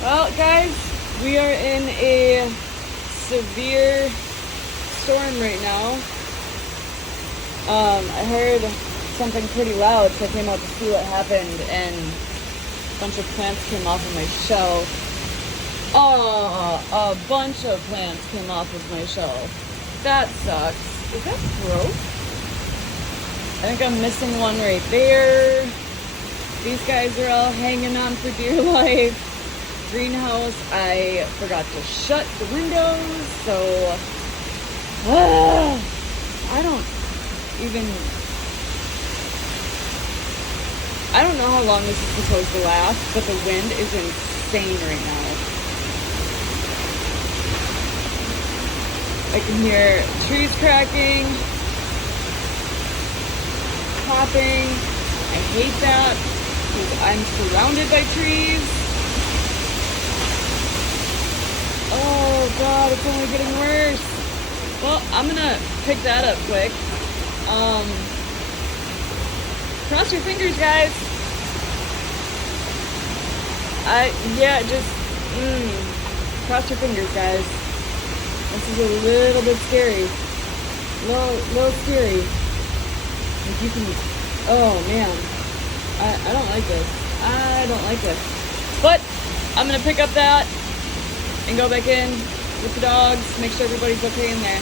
Well, guys, we are in a severe storm right now. I heard something pretty loud, so I came out to see what happened, and a bunch of plants came off of my shelf. Oh, a bunch of plants came off of my shelf. That sucks. Is that gross? I think I'm missing one right there. These guys are all hanging on for dear life. Greenhouse, I forgot to shut the windows, so I don't know how long this is supposed to last, but the wind is insane right now. I can hear trees cracking, popping. I hate that because I'm surrounded by trees. Oh God, it's only getting worse. Well, I'm gonna pick that up quick. Cross your fingers, guys. Cross your fingers, guys. This is a little bit scary. Little scary. Like you can, oh man. I don't like this. I don't like this. But I'm gonna pick up that and go back in with the dogs, make sure everybody's okay in there.